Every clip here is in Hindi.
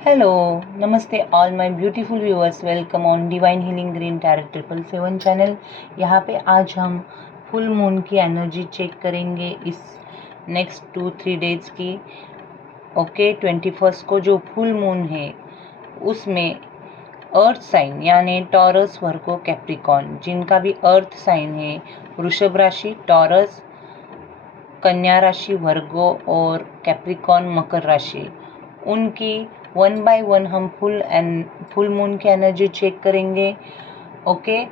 Hello, Namaste all my beautiful viewers. Welcome on Divine Healing Green Tarot 777 channel. यहाँ पे आज हम फुल मून की एनर्जी चेक करेंगे इस नेक्स्ट 2-3 डेज की। ओके, 21 को जो फुल मून है उसमें अर्थ साइन यानी टॉरस, वर्गो, कैप्रिकॉर्न, जिनका भी अर्थ साइन है वृषभ राशि, टॉरस, कन्या राशि, वर्गो और कैप्रिकॉर्न मकर राशि, उनकी 1 बाय 1 हम फुल मून की एनर्जी चेक करेंगे। ओके,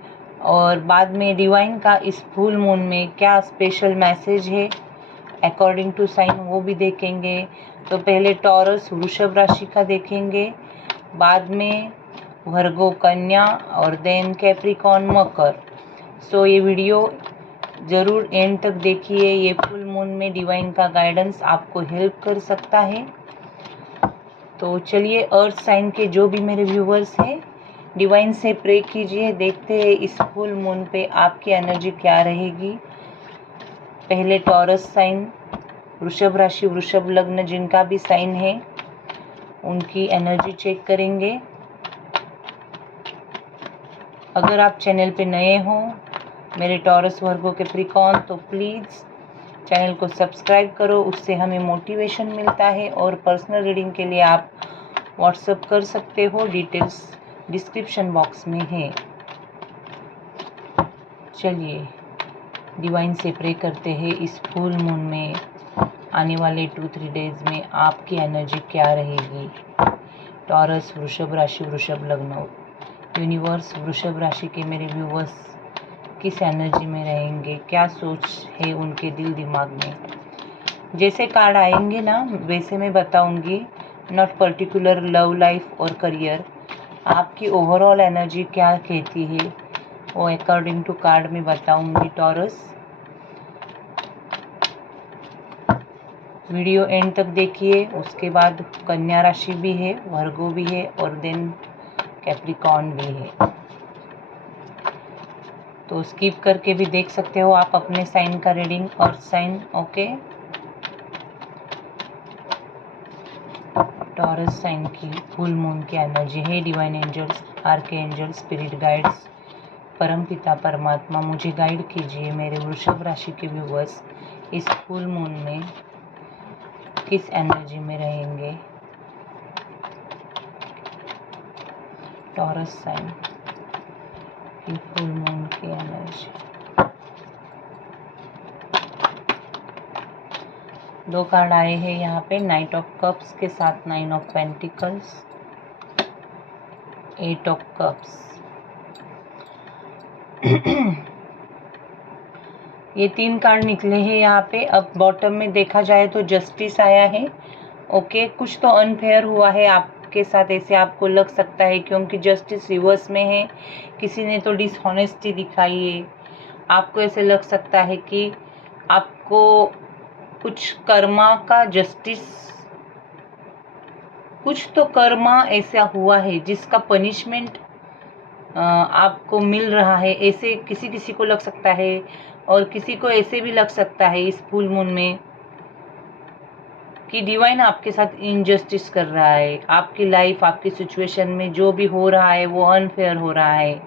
और बाद में डिवाइन का इस फुल मून में क्या स्पेशल मैसेज है अकॉर्डिंग टू साइन वो भी देखेंगे। तो पहले टॉरस वृषभ राशि का देखेंगे, बाद में वर्गो कन्या और देन कैप्रिकॉर्न मकर। सो ये वीडियो ज़रूर एंड तक देखिए। ये फुल मून में डिवाइन का गाइडेंस आपको हेल्प कर सकता है। तो चलिए, अर्थ साइन के जो भी मेरे व्यूवर्स हैं डिवाइन से प्रे कीजिए। देखते हैं इस फुल मून पे आपकी एनर्जी क्या रहेगी। पहले टॉरस साइन, वृषभ राशि, वृषभ लग्न, जिनका भी साइन है उनकी एनर्जी चेक करेंगे। अगर आप चैनल पे नए हो मेरे टॉरस, वर्गो, कैप्रिकॉर्न, तो प्लीज़ चैनल को सब्सक्राइब करो, उससे हमें मोटिवेशन मिलता है। और पर्सनल रीडिंग के लिए आप व्हाट्सएप कर सकते हो, डिटेल्स डिस्क्रिप्शन बॉक्स में है। चलिए डिवाइन से प्रे करते हैं इस फुल मून में आने वाले 2-3 डेज में आपकी एनर्जी क्या रहेगी। टॉरस, वृषभ राशि, वृषभ लग्न, यूनिवर्स वृषभ राशि के मेरे व्यूवर्स किस एनर्जी में रहेंगे, क्या सोच है उनके दिल दिमाग में। जैसे कार्ड आएंगे ना वैसे मैं बताऊंगी, नॉट पर्टिकुलर लव लाइफ और करियर। आपकी ओवरऑल एनर्जी क्या कहती है वो अकॉर्डिंग टू कार्ड में बताऊंगी। टॉरस, वीडियो एंड तक देखिए। उसके बाद कन्या राशि भी है, वर्गो भी है और देन कैप्रिकॉर्न भी है, तो स्किप करके भी देख सकते हो आप अपने साइन का reading. Earth sign, okay. Taurus sign की फुल मून की एनर्जी है। Divine angels, archangels, spirit guides, परमपिता परमात्मा मुझे गाइड कीजिए। मेरे वृषभ राशि के व्यूवर्स इस फुल मून में किस एनर्जी में रहेंगे। टॉरस साइन की फुल मून की एनर्जी। दो कार्ड आए हैं यहाँ पे, नाइट ऑफ कप्स के साथ 9 ऑफ पेंटिकल्स, 8 ऑफ कप्स। ये 3 कार्ड निकले हैं यहाँ पे। अब बॉटम में देखा जाए तो जस्टिस आया है। ओके, कुछ तो अनफेयर हुआ है आपके साथ, ऐसे आपको लग सकता है क्योंकि जस्टिस रिवर्स में है। किसी ने तो डिसऑनेस्टी दिखाई है। आपको ऐसे लग सकता है कि आपको कुछ कर्मा का जस्टिस, कुछ तो कर्मा ऐसा हुआ है जिसका पनिशमेंट आपको मिल रहा है, ऐसे किसी किसी को लग सकता है। और किसी को ऐसे भी लग सकता है इस फुल मून में कि डिवाइन आपके साथ इनजस्टिस कर रहा है। आपकी लाइफ, आपकी सिचुएशन में जो भी हो रहा है वो अनफेयर हो रहा है।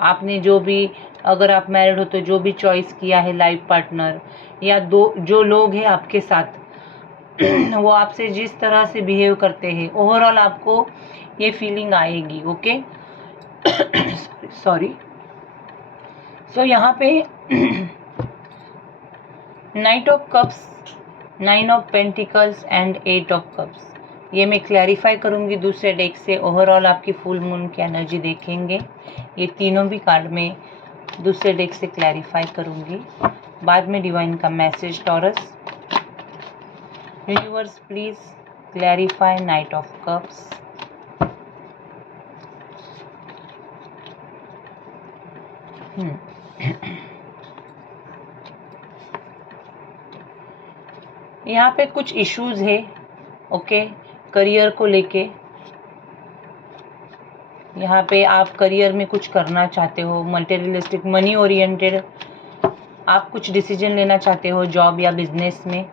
आपने जो भी, अगर आप मैरिड हो तो जो भी चॉइस किया है लाइफ पार्टनर या जो लोग हैं आपके साथ वो आपसे जिस तरह से बिहेव करते हैं, ओवरऑल आपको ये फीलिंग आएगी। Okay, sorry. सो यहाँ पे night of cups, 9 of pentacles and 8 of cups, ये मैं क्लैरिफाई करूँगी दूसरे डेक से। ओवरऑल आपकी फुल मून की एनर्जी देखेंगे। ये तीनों भी कार्ड में दूसरे डेक से क्लैरिफाई करूँगी। बाद में डिवाइन का message. Taurus, universe please clarify night of cups. यहाँ पे कुछ इश्यूज है, ओके, करियर को लेके। यहाँ पे आप करियर में कुछ करना चाहते हो, मटेरियलिस्टिक, मनी ओरिएंटेड, आप कुछ डिसीजन लेना चाहते हो जॉब या बिजनेस में।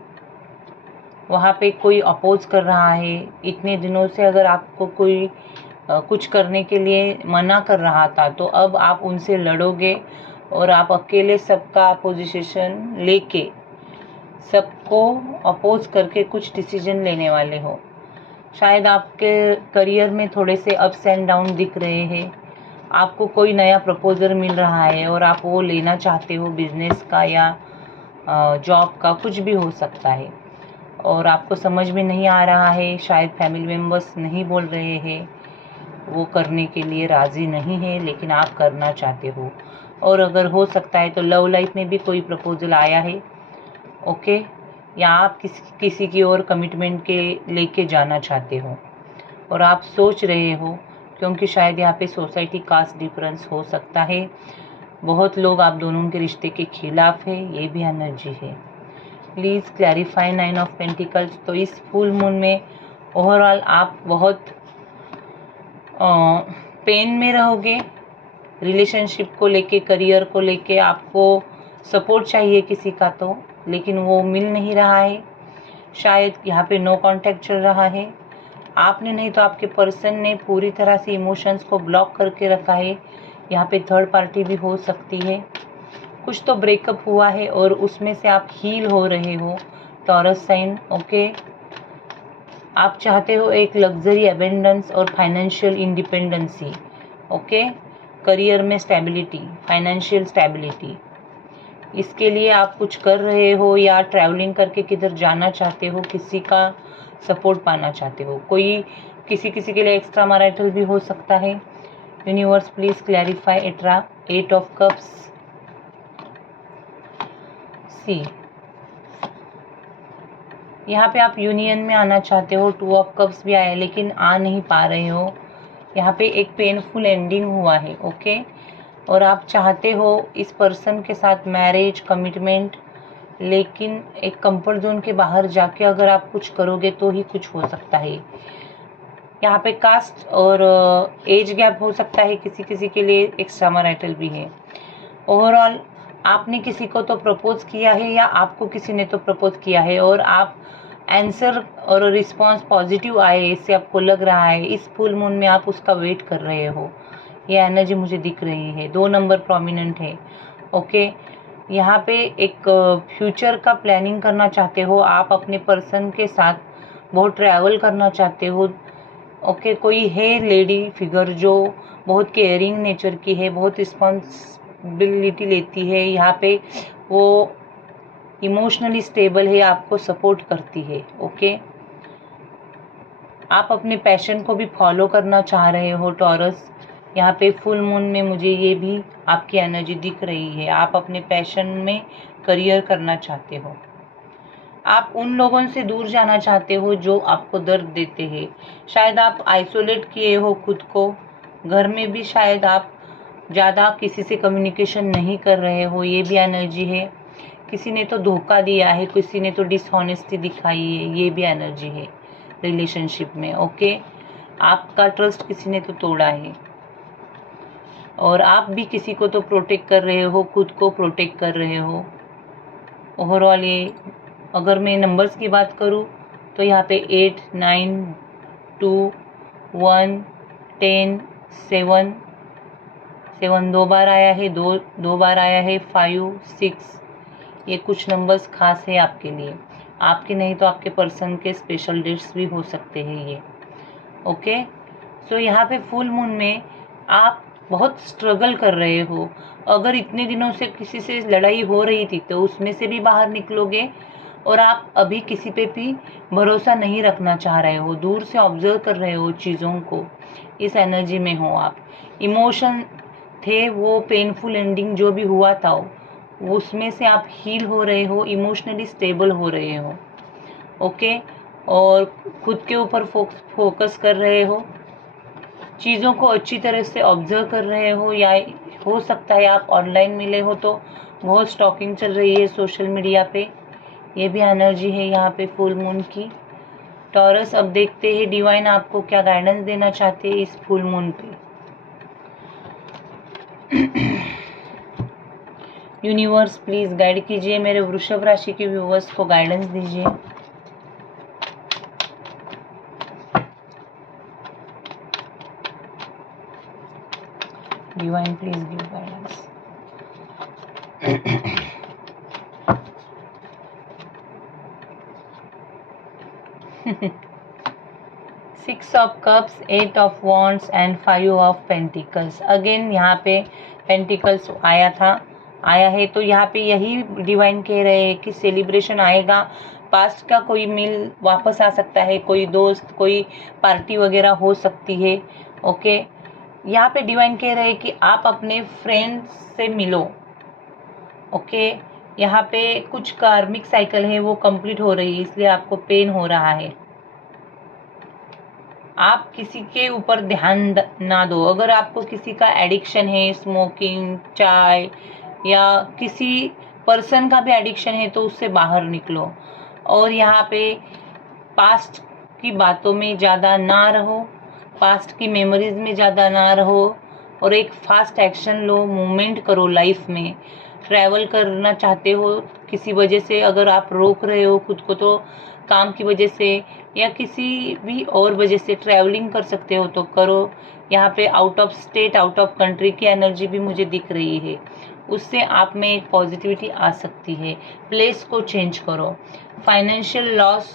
वहाँ पे कोई अपोज कर रहा है। इतने दिनों से अगर आपको कोई कुछ करने के लिए मना कर रहा था, तो अब आप उनसे लड़ोगे और आप अकेले सबका अपोजिशन लेके, सबको अपोज करके कुछ डिसीजन लेने वाले हो। शायद आपके करियर में थोड़े से अप्स एंड डाउन दिख रहे हैं। आपको कोई नया प्रपोजल मिल रहा है और आप वो लेना चाहते हो, बिजनेस का या जॉब का, कुछ भी हो सकता है, और आपको समझ में नहीं आ रहा है। शायद फैमिली मेम्बर्स नहीं बोल रहे हैं, वो करने के लिए राज़ी नहीं है, लेकिन आप करना चाहते हो। और अगर हो सकता है तो लव लाइफ में भी कोई प्रपोजल आया है, ओके, या आप किसी की और कमिटमेंट के लेके जाना चाहते हो और आप सोच रहे हो, क्योंकि शायद यहाँ पे सोसाइटी कास्ट डिफरेंस हो सकता है। बहुत लोग आप दोनों के रिश्ते के खिलाफ है, ये भी एनर्जी है। Please clarify 9 of pentacles. तो इस फुल मून में ओवरऑल आप बहुत पेन में रहोगे, रिलेशनशिप को लेके, करियर को लेके। आपको सपोर्ट चाहिए किसी का, तो लेकिन वो मिल नहीं रहा है। शायद यहाँ पे नो कांटेक्ट चल रहा है। आपने नहीं तो आपके पर्सन ने पूरी तरह से इमोशंस को ब्लॉक करके रखा है। यहाँ पे थर्ड पार्टी भी हो सकती है। कुछ तो ब्रेकअप हुआ है और उसमें से आप हील हो रहे हो, टॉरस साइन, ओके। आप चाहते हो एक लग्जरी, एबेंडेंस और फाइनेंशियल इंडिपेंडेंसी, ओके। करियर में स्टेबिलिटी, फाइनेंशियल स्टेबिलिटी, इसके लिए आप कुछ कर रहे हो या ट्रैवलिंग करके किधर जाना चाहते हो, किसी का सपोर्ट पाना चाहते हो। कोई किसी के लिए एक्स्ट्रा मैरिटल भी हो सकता है। यूनिवर्स प्लीज क्लैरिफाई इट्रा 8 ऑफ कप्स। सी, यहाँ पे आप यूनियन में आना चाहते हो, 2 ऑफ कप्स भी आया लेकिन आ नहीं पा रहे हो। यहाँ पे एक पेनफुल एंडिंग हुआ है, ओके। और आप चाहते हो इस पर्सन के साथ मैरिज, कमिटमेंट, लेकिन एक कंफर्ट जोन के बाहर जाके अगर आप कुछ करोगे तो ही कुछ हो सकता है। यहाँ पे कास्ट और एज गैप हो सकता है, किसी के लिए एक्स्ट्रा मैरिटल भी है। ओवरऑल आपने किसी को तो प्रपोज किया है या आपको किसी ने तो प्रपोज किया है, और आप आंसर और रिस्पांस पॉजिटिव आए, इससे आपको लग रहा है। इस फुल मून में आप उसका वेट कर रहे हो, ये एनर्जी मुझे दिख रही है। 2 नंबर प्रोमिनेंट है, ओके। यहाँ पे एक फ्यूचर का प्लानिंग करना चाहते हो आप, अपने पर्सन के साथ बहुत ट्रैवल करना चाहते हो, ओके। कोई है लेडी फिगर जो बहुत केयरिंग नेचर की है, बहुत रिस्पॉन्सिबिलिटी लेती है। यहाँ पे वो इमोशनली स्टेबल है, आपको सपोर्ट करती है, ओके। आप अपने पैशन को भी फॉलो करना चाह रहे हो, टॉरस। यहाँ पे फुल मून में मुझे ये भी आपकी एनर्जी दिख रही है। आप अपने पैशन में करियर करना चाहते हो। आप उन लोगों से दूर जाना चाहते हो जो आपको दर्द देते हैं। शायद आप आइसोलेट किए हो खुद को, घर में भी शायद आप ज़्यादा किसी से कम्युनिकेशन नहीं कर रहे हो, ये भी एनर्जी है। किसी ने तो धोखा दिया है, किसी ने तो डिसऑनेस्टी दिखाई है, ये भी एनर्जी है रिलेशनशिप में, ओके। आपका ट्रस्ट किसी ने तो तोड़ा है, और आप भी किसी को तो प्रोटेक्ट कर रहे हो, खुद को प्रोटेक्ट कर रहे हो। ओवरऑल ये, अगर मैं नंबर्स की बात करूँ तो यहाँ पे 8, 9, 2, 1, 10, 7 2 बार आया है, 2 बार आया है, 5, 6। ये कुछ नंबर्स खास है आपके लिए। आपके नहीं तो आपके पर्सन के स्पेशल डेट्स भी हो सकते हैं ये, ओके। सो यहाँ पे फुल मून में आप बहुत स्ट्रगल कर रहे हो। अगर इतने दिनों से किसी से लड़ाई हो रही थी तो उसमें से भी बाहर निकलोगे, और आप अभी किसी पे भी भरोसा नहीं रखना चाह रहे हो, दूर से ऑब्जर्व कर रहे हो चीज़ों को। इस एनर्जी में हो आप। इमोशन थे, वो पेनफुल एंडिंग जो भी हुआ था उसमें से आप हील हो रहे हो, इमोशनली स्टेबल हो रहे हो, ओके। और खुद के ऊपर फोकस कर रहे हो, चीज़ों को अच्छी तरह से ऑब्जर्व कर रहे हो, या हो सकता है आप ऑनलाइन मिले हो तो बहुत स्टॉकिंग चल रही है सोशल मीडिया पे, ये भी एनर्जी है यहाँ पे फुल मून की। टॉरस, अब देखते हैं डिवाइन आपको क्या गाइडेंस देना चाहते हैं इस फुल मून पे। यूनिवर्स प्लीज गाइड कीजिए, मेरे वृषभ राशि के व्यूअर्स को गाइडेंस दीजिए। Divine please give guidance. Six of cups, eight of wands and five of pentacles. Again यहाँ पे पेंटिकल्स आया है, तो यहाँ पे यही डिवाइन कह रहे हैं कि सेलिब्रेशन आएगा। पास्ट का कोई मील वापस आ सकता है, कोई दोस्त, कोई पार्टी वगैरह हो सकती है। ओके, यहाँ पे डिवाइन कह रहे हैं कि आप अपने फ्रेंड्स से मिलो। ओके, यहाँ पे कुछ कार्मिक साइकिल है वो कंप्लीट हो रही है, इसलिए आपको पेन हो रहा है। आप किसी के ऊपर ध्यान ना दो। अगर आपको किसी का एडिक्शन है, स्मोकिंग, चाय या किसी पर्सन का भी एडिक्शन है, तो उससे बाहर निकलो। और यहाँ पे पास्ट की बातों में ज़्यादा ना रहो, पास्ट की मेमोरीज में ज़्यादा ना रहो, और एक फास्ट एक्शन लो, मूवमेंट करो लाइफ में। ट्रैवल करना चाहते हो किसी वजह से, अगर आप रोक रहे हो खुद को, तो काम की वजह से या किसी भी और वजह से ट्रैवलिंग कर सकते हो तो करो। यहाँ पे out of state, out of country की एनर्जी भी मुझे दिख रही है, उससे आप में एक पॉजिटिविटी आ सकती है। प्लेस को चेंज करो। फाइनेंशियल लॉस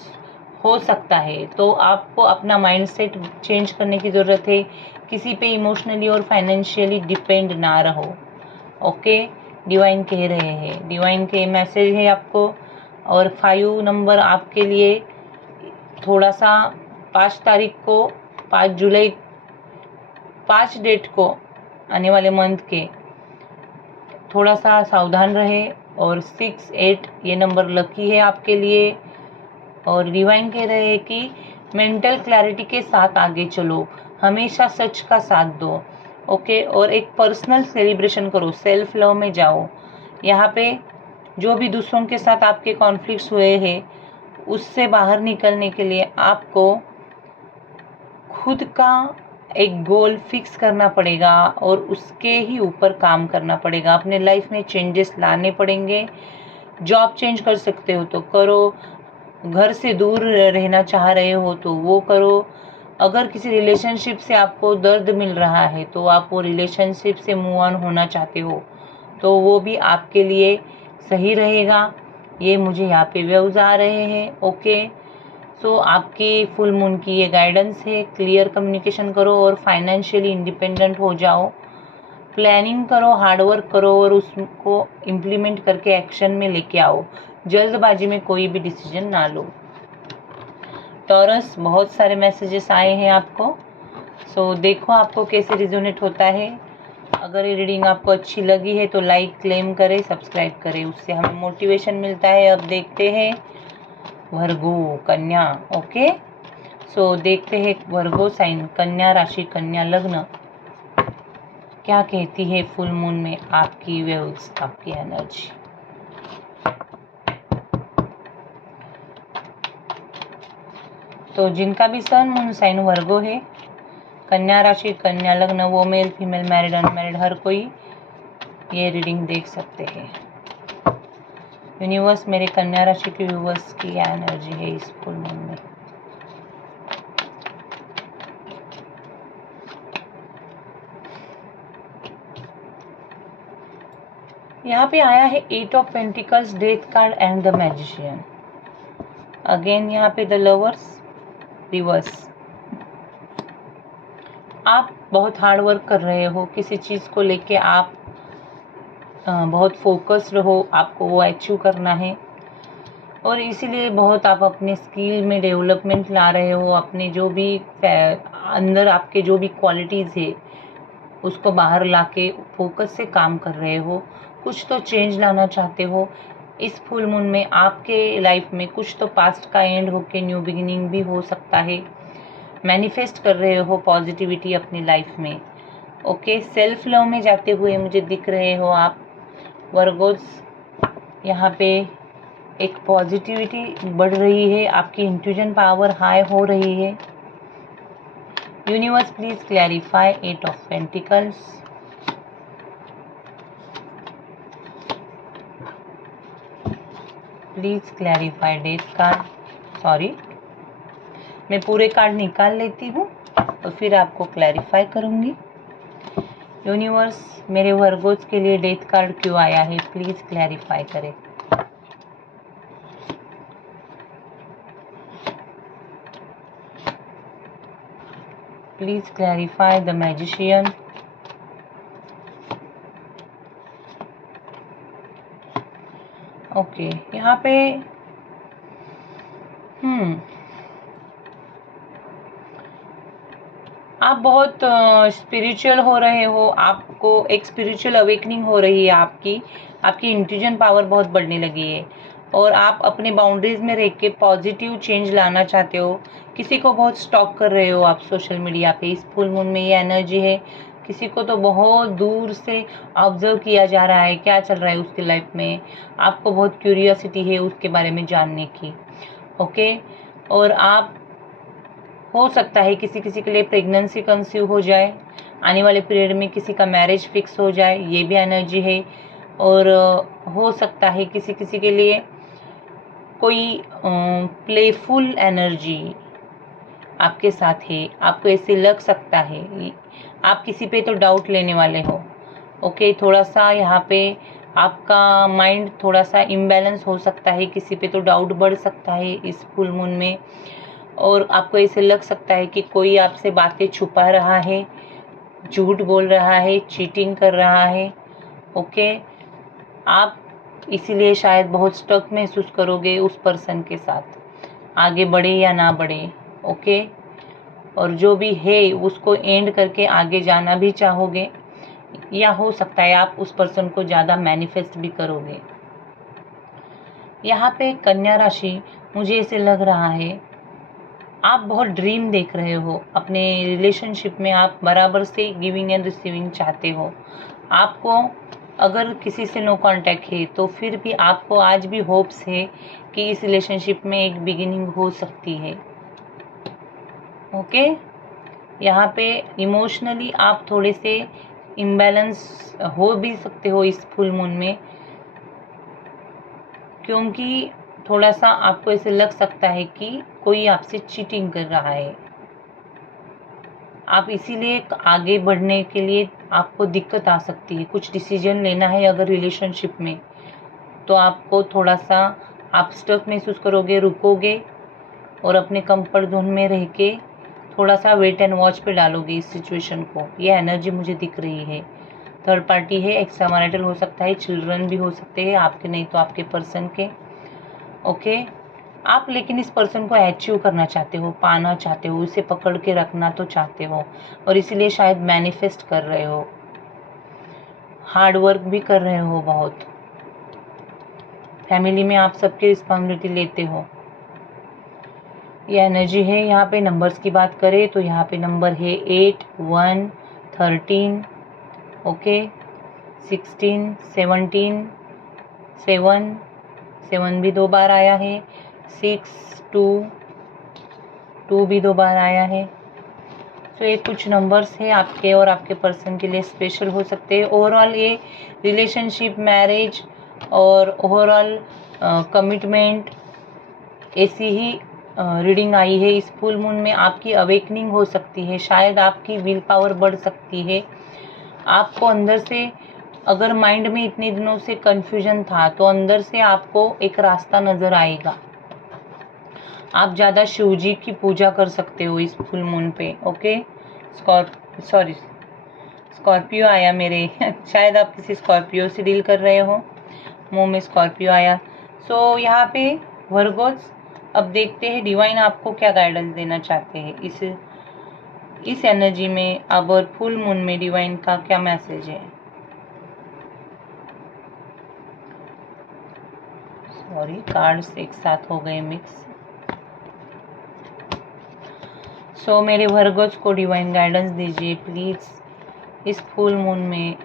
हो सकता है, तो आपको अपना माइंडसेट चेंज करने की ज़रूरत है। किसी पे इमोशनली और फाइनेंशियली डिपेंड ना रहो। ओके, डिवाइन कह रहे हैं, डिवाइन के मैसेज है आपको। और 5 नंबर आपके लिए थोड़ा सा 5 तारीख को, 5 जुलाई, 5 डेट को आने वाले मंथ के थोड़ा सा सावधान रहे। और 6, 8 ये नंबर लकी है आपके लिए। और डिवाइन कह रहे हैं कि मेंटल क्लैरिटी के साथ आगे चलो, हमेशा सच का साथ दो। ओके, और एक पर्सनल सेलिब्रेशन करो, सेल्फ लव में जाओ। यहाँ पे जो भी दूसरों के साथ आपके कॉन्फ्लिक्ट्स हुए हैं, उससे बाहर निकलने के लिए आपको खुद का एक गोल फिक्स करना पड़ेगा और उसके ही ऊपर काम करना पड़ेगा। अपने लाइफ में चेंजेस लाने पड़ेंगे। जॉब चेंज कर सकते हो तो करो, घर से दूर रहना चाह रहे हो तो वो करो। अगर किसी रिलेशनशिप से आपको दर्द मिल रहा है, तो आप वो रिलेशनशिप से मूव ऑन होना चाहते हो, तो वो भी आपके लिए सही रहेगा। ये मुझे यहाँ पे वेव्स आ रहे हैं। ओके, सो आपकी फुल मून की ये गाइडेंस है। क्लियर कम्युनिकेशन करो और फाइनेंशियली इंडिपेंडेंट हो जाओ। प्लानिंग करो, हार्डवर्क करो और उसको इम्प्लीमेंट करके एक्शन में लेके आओ। जल्दबाजी में कोई भी डिसीजन ना लो। टॉरस, बहुत सारे मैसेजेस आए हैं आपको, सो देखो आपको कैसे रिजोनेट होता है। अगर ये रीडिंग आपको अच्छी लगी है तो लाइक, क्लेम करें, सब्सक्राइब करें, उससे हमें मोटिवेशन मिलता है। अब देखते हैं वर्गो, कन्या। ओके, सो देखते हैं वर्गो साइन, कन्या राशि, कन्या लग्न, क्या कहती है फुल मून में आपकी वेव्स, आपकी एनर्जी। तो जिनका भी सन मून साइन वर्गो है, कन्या राशि, कन्या लग्न, वो मेल, फीमेल, मैरिड, अनमैरिड, हर कोई ये रीडिंग देख सकते हैं। यूनिवर्स, मेरे कन्या राशि के व्यूवर्स की एनर्जी है इस फुल मून में। यहाँ पे आया है 8 of pentacles, death card and the magician. Again यहाँ पे द लवर्स रिवर्स। आप बहुत हार्ड वर्क कर रहे हो, किसी चीज़ को लेके आप बहुत फोकस्ड हो, आपको वो अचीव करना है, और इसीलिए बहुत आप अपने स्किल में डेवलपमेंट ला रहे हो। अपने जो भी अंदर आपके जो भी क्वालिटीज़ है उसको बाहर लाके फोकस से काम कर रहे हो। कुछ तो चेंज लाना चाहते हो। इस फुल मून में आपके लाइफ में कुछ तो पास्ट का एंड होके न्यू बिगिनिंग भी हो सकता है। मैनिफेस्ट कर रहे हो पॉजिटिविटी अपनी लाइफ में। ओके, सेल्फ लव में जाते हुए मुझे दिख रहे हो आप वर्गोस। यहाँ पे एक पॉजिटिविटी बढ़ रही है, आपकी इंट्यूजन पावर हाई हो रही है। Universe, please clarify 8 of pentacles. Please clarify death card. Sorry, मैं पूरे कार्ड निकाल लेती हूँ और फिर आपको क्लैरिफाई करूँगी। यूनिवर्स मेरे वर्गोस के लिए डेथ कार्ड क्यों आया है, प्लीज क्लैरिफाई करें। Please clarify the magician. Okay, यहाँ पे आप बहुत स्पिरिचुअल हो रहे हो, आपको एक स्पिरिचुअल अवेकनिंग हो रही है, आपकी इंट्यूजन पावर बहुत बढ़ने लगी है और आप अपने बाउंड्रीज में रह के पॉजिटिव चेंज लाना चाहते हो। किसी को बहुत स्टॉक कर रहे हो आप सोशल मीडिया पे, इस फुल मून में ये एनर्जी है। किसी को तो बहुत दूर से ऑब्जर्व किया जा रहा है, क्या चल रहा है उसकी लाइफ में, आपको बहुत क्यूरियोसिटी है उसके बारे में जानने की। ओके, और आप हो सकता है किसी किसी के लिए प्रेगनेंसी कंसीव हो जाए, आने वाले पीरियड में किसी का मैरिज फिक्स हो जाए, ये भी एनर्जी है। और हो सकता है किसी किसी के लिए कोई प्लेफुल एनर्जी आपके साथ है, आपको ऐसे लग सकता है आप किसी पे तो डाउट लेने वाले हो। ओके, थोड़ा सा यहाँ पे आपका माइंड थोड़ा सा इम्बैलेंस हो सकता है, किसी पे तो डाउट बढ़ सकता है इस फुल मून में, और आपको ऐसे लग सकता है कि कोई आपसे बातें छुपा रहा है, झूठ बोल रहा है, चीटिंग कर रहा है। ओके, आप इसीलिए शायद बहुत स्टक महसूस करोगे उस पर्सन के साथ, आगे बढ़े या ना बढ़े। ओके, और जो भी है उसको एंड करके आगे जाना भी चाहोगे, या हो सकता है आप उस पर्सन को ज़्यादा मैनिफेस्ट भी करोगे। यहाँ पे कन्या राशि, मुझे ऐसे लग रहा है आप बहुत ड्रीम देख रहे हो अपने रिलेशनशिप में, आप बराबर से गिविंग एंड रिसीविंग चाहते हो। आपको अगर किसी से नो कांटेक्ट है तो फिर भी आपको आज भी होप्स है कि इस रिलेशनशिप में एक बिगिनिंग हो सकती है। ओके, यहाँ पे इमोशनली आप थोड़े से इम्बैलेंस हो भी सकते हो इस फुल मून में, क्योंकि थोड़ा सा आपको ऐसे लग सकता है कि कोई आपसे चीटिंग कर रहा है। आप इसीलिए आगे बढ़ने के लिए आपको दिक्कत आ सकती है, कुछ डिसीजन लेना है अगर रिलेशनशिप में, तो आपको थोड़ा सा आप स्टक महसूस करोगे, रुकोगे और अपने कंफर्ट जोन में रह के थोड़ा सा वेट एंड वॉच पे डालोगे इस सिचुएशन को। ये एनर्जी मुझे दिख रही है। थर्ड पार्टी है, एक्स्ट्रा मैरिटल हो सकता है, चिल्ड्रन भी हो सकते हैं आपके, नहीं तो आपके पर्सन के। ओके, आप लेकिन इस पर्सन को अचीव करना चाहते हो, पाना चाहते हो, इसे पकड़ के रखना तो चाहते हो, और इसीलिए शायद मैनिफेस्ट कर रहे हो, हार्ड वर्क भी कर रहे हो बहुत। फैमिली में आप सबकी रिस्पॉन्सिबिलिटी लेते हो, ये एनर्जी है। यहाँ पे नंबर्स की बात करें तो यहाँ पे नंबर है 8, 1, 13, ओके, 16, 17, 7 भी 2 बार आया है, 6, 2 भी 2 बार आया है। तो ये कुछ नंबर्स है आपके और आपके पर्सन के लिए स्पेशल हो सकते हैं। ओवरऑल ये रिलेशनशिप, मैरिज और ओवरऑल कमिटमेंट, ऐसी ही रीडिंग आई है। इस फुल मून में आपकी अवेकनिंग हो सकती है, शायद आपकी विल पावर बढ़ सकती है। आपको अंदर से, अगर माइंड में इतने दिनों से कंफ्यूजन था, तो अंदर से आपको एक रास्ता नज़र आएगा। आप ज़्यादा शिव जी की पूजा कर सकते हो इस फुल मून पे। ओके, स्कॉर्पियो आया मेरे शायद आप किसी स्कॉर्पियो से डील कर रहे हो, मुंह में स्कॉर्पियो आया। सो यहाँ पे वर्गोस, अब देखते हैं डिवाइन आपको क्या गाइडेंस देना चाहते हैं इस एनर्जी में। अब और फुल मून में डिवाइन का क्या मैसेज है। सॉरी, कार्ड्स एक साथ हो गए मिक्स। सो मेरे वर्गोस को डिवाइन गाइडेंस दीजिए प्लीज इस फुल मून में।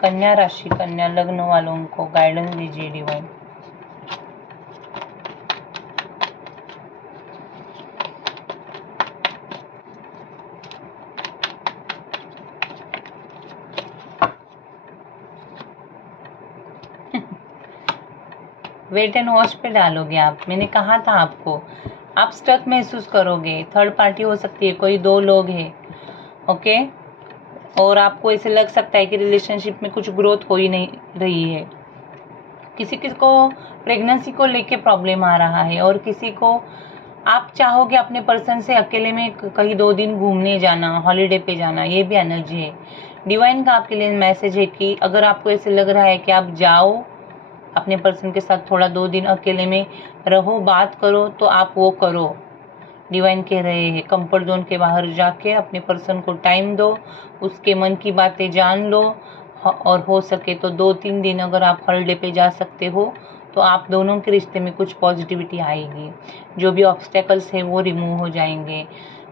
कन्या राशि, कन्या लग्न वालों को गाइडेंस दीजिए डिवाइन। वेट एंड वॉच पे डालोगे आप, मैंने कहा था आपको आप स्टक महसूस करोगे। थर्ड पार्टी हो सकती है, कोई 2 लोग हैं, ओके। और आपको ऐसे लग सकता है कि रिलेशनशिप में कुछ ग्रोथ हो ही नहीं रही है। किसी किसी को प्रेगनेंसी को लेके प्रॉब्लम आ रहा है, और किसी को आप चाहोगे अपने पर्सन से अकेले में कहीं 2 दिन घूमने जाना, हॉलीडे पे जाना, ये भी एनर्जी है। डिवाइन का आपके लिए मैसेज है कि अगर आपको ऐसे लग रहा है कि आप जाओ अपने पर्सन के साथ थोड़ा 2 दिन अकेले में रहो, बात करो, तो आप वो करो। डिवाइन कह रहे हैं कंफर्ट जोन के बाहर जाके अपने पर्सन को टाइम दो, उसके मन की बातें जान लो, और हो सके तो 2-3 दिन अगर आप हॉलीडे पे जा सकते हो तो आप दोनों के रिश्ते में कुछ पॉजिटिविटी आएगी। जो भी ऑब्स्टेकल्स है वो रिमूव हो जाएंगे।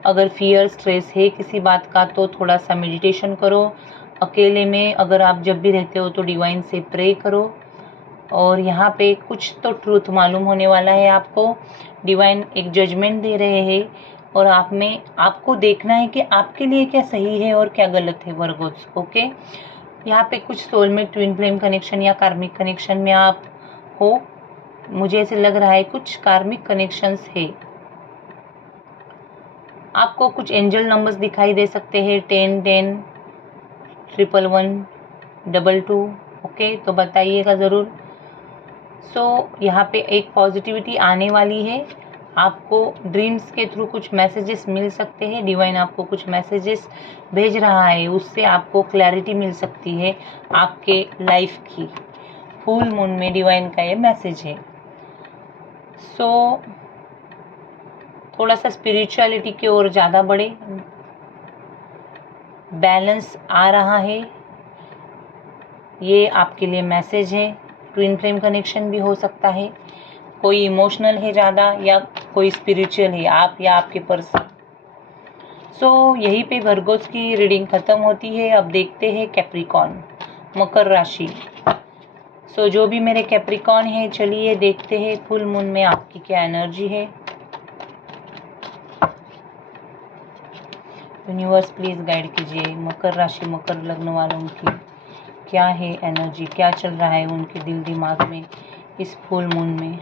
अगर फियर स्ट्रेस है किसी बात का तो थोड़ा सा मेडिटेशन करो। अकेले में अगर आप जब भी रहते हो तो डिवाइन से प्रे करो। और यहाँ पे कुछ तो ट्रूथ मालूम होने वाला है आपको। डिवाइन एक जजमेंट दे रहे हैं, और आप में आपको देखना है कि आपके लिए क्या सही है और क्या गलत है वर्गोस, ओके। यहाँ पे कुछ सोलमेट, ट्विन फ्लेम कनेक्शन या कार्मिक कनेक्शन में आप हो। मुझे ऐसे लग रहा है कुछ कार्मिक कनेक्शंस है। आपको कुछ एंजल नंबर्स दिखाई दे सकते हैं, 10 10 111 22, ओके। तो बताइएगा ज़रूर। यहाँ पे एक पॉजिटिविटी आने वाली है। आपको ड्रीम्स के थ्रू कुछ मैसेजेस मिल सकते हैं। डिवाइन आपको कुछ मैसेजेस भेज रहा है, उससे आपको क्लैरिटी मिल सकती है आपके लाइफ की। फुल मून में डिवाइन का ये मैसेज है। थोड़ा सा स्पिरिचुअलिटी की ओर ज़्यादा बढ़े, बैलेंस आ रहा है, ये आपके लिए मैसेज है। ट्विन फ्लेम कनेक्शन भी हो सकता है, कोई इमोशनल है ज़्यादा या कोई स्पिरिचुअल है, आप या आपके पर्सन। यहीं पे वर्गोस की रीडिंग ख़त्म होती है। अब देखते हैं कैप्रिकॉन, मकर राशि। जो भी मेरे कैप्रिकॉन है, चलिए देखते हैं फुल मून में आपकी क्या एनर्जी है। यूनिवर्स प्लीज़ गाइड कीजिए मकर राशि, मकर लग्न वालों की क्या है एनर्जी, क्या चल रहा है उनके दिल दिमाग में इस फुल मून में।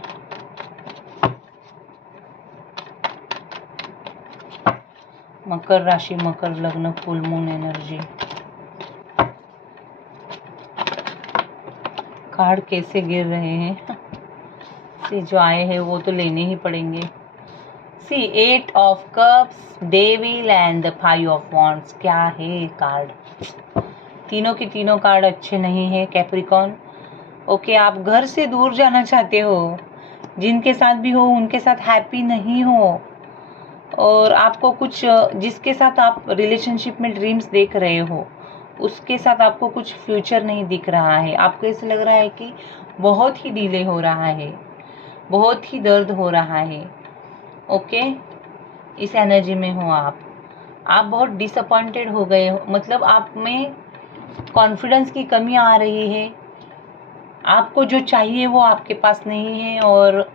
मकर राशि, मकर लग्न, फुल मून एनर्जी। कार्ड कैसे गिर रहे हैं से जो आए हैं वो तो लेने ही पड़ेंगे। सी 8 of cups, devil and the 5 of wands. क्या है कार्ड, तीनों के तीनों कार्ड अच्छे नहीं है कैप्रिकॉन। ओके, आप घर से दूर जाना चाहते हो, जिनके साथ भी हो उनके साथ हैप्पी नहीं हो, और आपको कुछ जिसके साथ आप रिलेशनशिप में ड्रीम्स देख रहे हो उसके साथ आपको कुछ फ्यूचर नहीं दिख रहा है। आपको ऐसे लग रहा है कि बहुत ही डिले हो रहा है, बहुत ही दर्द हो रहा है, ओके। इस एनर्जी में हो आप बहुत डिसअपॉइंटेड हो गए हो, मतलब आप में कॉन्फिडेंस की कमी आ रही है। आपको जो चाहिए वो आपके पास नहीं है, और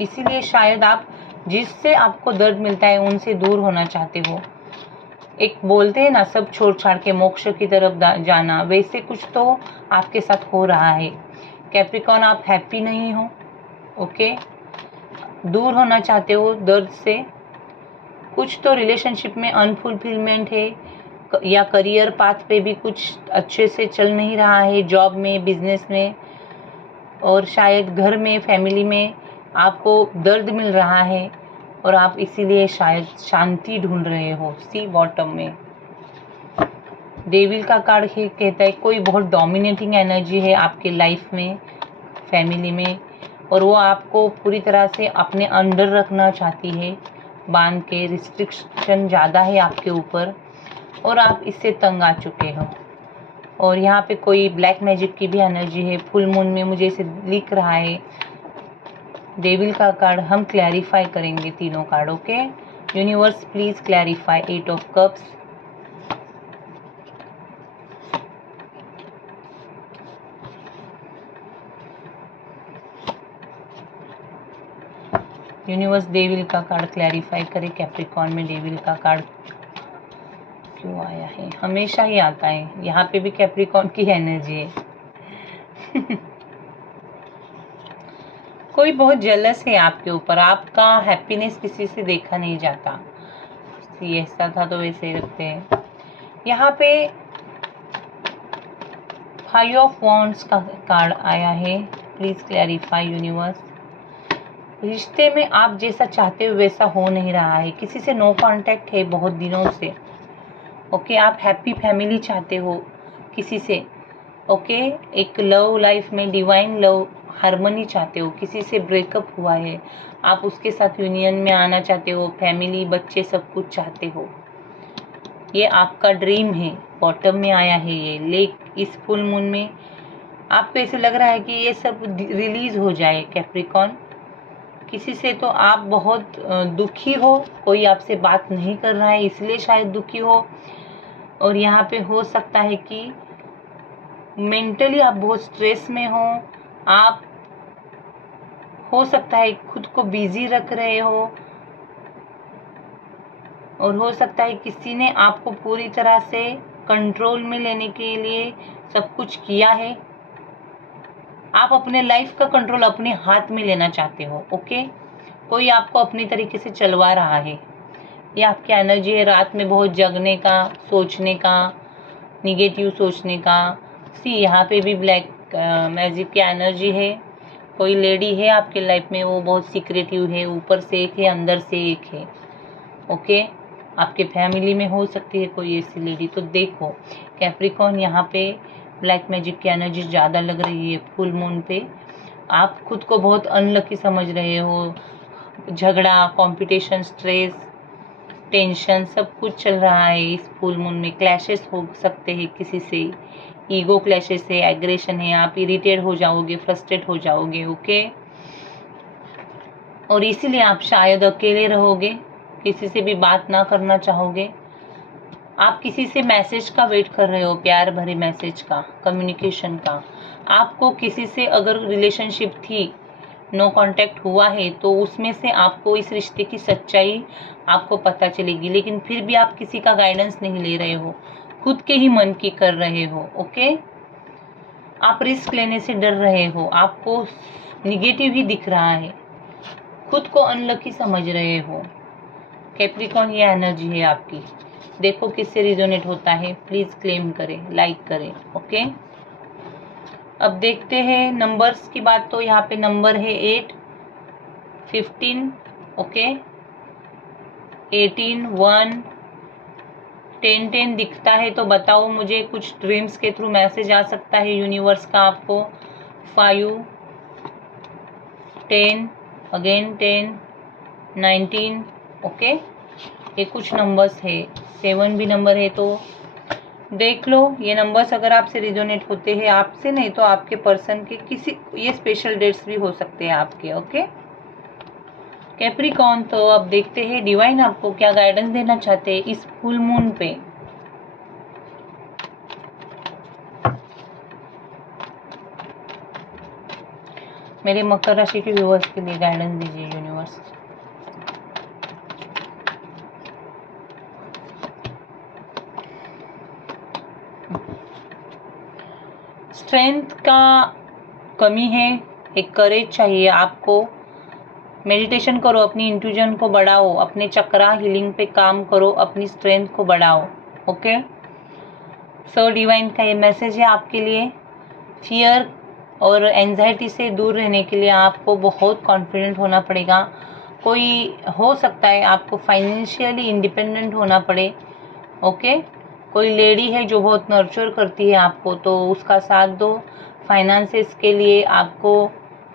इसीलिए शायद आप जिससे आपको दर्द मिलता है उनसे दूर होना चाहते हो। एक बोलते हैं ना, सब छोड़ छाड़ के मोक्ष की तरफ जाना, वैसे कुछ तो आपके साथ हो रहा है कैप्रिकॉन। आप हैप्पी नहीं हो, ओके, दूर होना चाहते हो दर्द से। कुछ तो रिलेशनशिप में अनफुलफिलमेंट है, या करियर पाथ पे भी कुछ अच्छे से चल नहीं रहा है, जॉब में, बिजनेस में, और शायद घर में, फैमिली में आपको दर्द मिल रहा है, और आप इसीलिए शायद शांति ढूंढ रहे हो। सी बॉटम में डेविल का कार्ड कहता है कोई बहुत डोमिनेटिंग एनर्जी है आपके लाइफ में, फैमिली में, और वो आपको पूरी तरह से अपने अंडर रखना चाहती है, बांध के। रिस्ट्रिक्शन ज़्यादा है आपके ऊपर और आप इससे तंग आ चुके हो। और यहाँ पे कोई ब्लैक मैजिक की भी एनर्जी है फुल मून में, मुझे इसे लिख रहा है। डेविल का कार्ड हम क्लैरिफाई करेंगे तीनों card, okay. Universe please clarify 8 of cups, universe devil का कार्ड क्लैरिफाई करे। कैप्रिकॉन में डेविल का कार्ड क्यों आया है, हमेशा ही आता है, यहाँ पे भी कैप्रिकॉन की एनर्जी है। कोई बहुत जेलस है आपके ऊपर, आपका हैप्पीनेस किसी से देखा नहीं जाता। ऐसा था तो वैसे ही रखते हैं। यहाँ पे 5 ऑफ वॉन्ड्स का कार्ड आया है। Please clarify universe. रिश्ते में आप जैसा चाहते हो वैसा हो नहीं रहा है, किसी से नो कांटेक्ट है बहुत दिनों से। ओके, आप हैप्पी फैमिली चाहते हो किसी से। ओके, एक लव लाइफ में डिवाइन लव हार्मनी चाहते हो, किसी से ब्रेकअप हुआ है, आप उसके साथ यूनियन में आना चाहते हो, फैमिली बच्चे सब कुछ चाहते हो, ये आपका ड्रीम है। बॉटम में आया है ये लेक। इस फुल मून में आपको ऐसे लग रहा है कि ये सब रिलीज हो जाए कैप्रिकॉर्न। किसी से तो आप बहुत दुखी हो, कोई आपसे बात नहीं कर रहा है इसलिए शायद दुखी हो। और यहाँ पे हो सकता है कि मेंटली आप बहुत स्ट्रेस में हो, आप हो सकता है खुद को बिजी रख रहे हो, और हो सकता है किसी ने आपको पूरी तरह से कंट्रोल में लेने के लिए सब कुछ किया है। आप अपने लाइफ का कंट्रोल अपने हाथ में लेना चाहते हो। ओके, कोई आपको अपनी तरीके से चलवा रहा है। ये आपकी एनर्जी है रात में बहुत जगने का, सोचने का, निगेटिव सोचने का। यहाँ पे भी ब्लैक मैजिक की एनर्जी है। कोई लेडी है आपके लाइफ में, वो बहुत सीक्रेटिव है, ऊपर से एक है अंदर से एक है। ओके, आपके फैमिली में हो सकती है कोई ऐसी लेडी। तो देखो कैप्रिकॉर्न, यहाँ पे ब्लैक मैजिक की एनर्जी ज़्यादा लग रही है फुल मून पे। आप खुद को बहुत अनलकी समझ रहे हो, झगड़ा, कंपटीशन, स्ट्रेस, टेंशन सब कुछ चल रहा है इस फुल मून में। क्लैशेस हो सकते हैं किसी से, ईगो क्लैशेस है, एग्रेशन है, आप इरिटेट हो जाओगे, फ्रस्ट्रेट हो जाओगे। ओके, और इसीलिए आप शायद अकेले रहोगे, किसी से भी बात ना करना चाहोगे। आप किसी से मैसेज का वेट कर रहे हो, प्यार भरे मैसेज का, कम्युनिकेशन का। आपको किसी से अगर रिलेशनशिप थी, नो कांटेक्ट हुआ है, तो उसमें से आपको इस रिश्ते की सच्चाई आपको पता चलेगी, लेकिन फिर भी आप किसी का गाइडेंस नहीं ले रहे हो, खुद के ही मन की कर रहे हो। ओके, आप रिस्क लेने से डर रहे हो, आपको निगेटिव ही दिख रहा है, खुद को अनलकी समझ रहे हो। कैप्रिकॉर्न, ये एनर्जी है आपकी। देखो किससे रिजोनेट होता है, प्लीज क्लेम करें, लाइक करें। ओके, अब देखते हैं नंबर्स की बात। तो यहाँ पे नंबर है 8, 15, ओके, 18, 1, 10, 10 दिखता है तो बताओ मुझे, कुछ ड्रीम्स के थ्रू मैसेज आ सकता है यूनिवर्स का आपको। 5, 10, अगेन 10, 19, ओके, ये कुछ नंबर्स है। 7 भी नंबर है, तो देख लो ये नंबर्स अगर आपसे रिजोनेट होते हैं, आपसे नहीं तो आपके पर्सन के किसी, ये स्पेशल डेट्स भी हो सकते हैं आपके। ओके कैप्रिकॉर्न, तो अब देखते हैं डिवाइन आपको क्या गाइडेंस देना चाहते हैं इस फुल मून पे। मेरे मकर राशि के व्यूअर्स के लिए गाइडेंस दीजिए यूनिवर्स। स्ट्रेंथ का कमी है, एक करेज चाहिए आपको। मेडिटेशन करो, अपनी इंट्यूजन को बढ़ाओ, अपने चक्रा हीलिंग पे काम करो, अपनी स्ट्रेंथ को बढ़ाओ। ओके, सो डिवाइन का ये मैसेज है आपके लिए। फियर और एंजाइटी से दूर रहने के लिए आपको बहुत कॉन्फिडेंट होना पड़ेगा। कोई हो सकता है आपको फाइनेंशियली इंडिपेंडेंट होना पड़े। ओके, कोई लेडी है जो बहुत नर्चर करती है आपको, तो उसका साथ दो। फाइनेंसेस के लिए आपको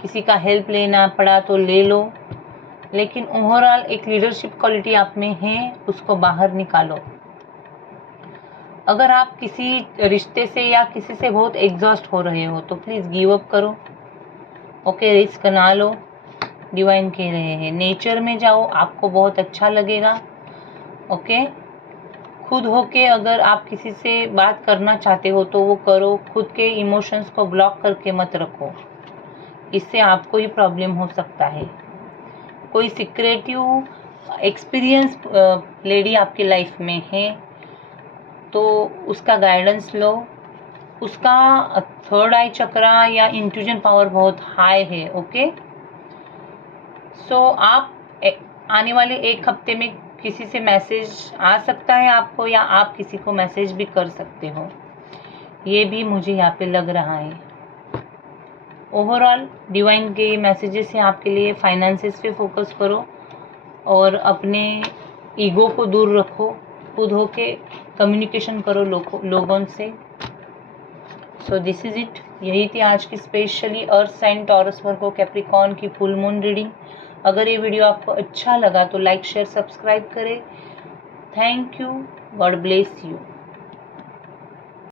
किसी का हेल्प लेना पड़ा तो ले लो, लेकिन ओवरऑल एक लीडरशिप क्वालिटी आप में है, उसको बाहर निकालो। अगर आप किसी रिश्ते से या किसी से बहुत एग्जॉस्ट हो रहे हो तो प्लीज़ गिव अप करो। ओके, रिस्क ना लो। डिवाइन कह रहे हैं नेचर में जाओ, आपको बहुत अच्छा लगेगा। ओके, खुद होके अगर आप किसी से बात करना चाहते हो तो वो करो, खुद के इमोशंस को ब्लॉक करके मत रखो, इससे आपको ही प्रॉब्लम हो सकता है। कोई सीक्रेटिव एक्सपीरियंस लेडी आपकी लाइफ में है तो उसका गाइडेंस लो। उसका थर्ड आई चक्रा या इंट्यूजन पावर बहुत हाई है। ओके, आप आने वाले एक हफ्ते में किसी से मैसेज आ सकता है आपको, या आप किसी को मैसेज भी कर सकते हो, ये भी मुझे यहाँ पे लग रहा है। ओवरऑल डिवाइन के मैसेजेस हैं आपके लिए। फाइनेंसेस पे फोकस करो और अपने ईगो को दूर रखो, खुद होके कम्युनिकेशन करो लोगों से। So this is it. यही थी आज की specially earth sign Taurus Virgo Capricorn की फुल मून रीडिंग। अगर ये वीडियो आपको अच्छा लगा तो लाइक शेयर सब्सक्राइब करें। Thank you. God bless you.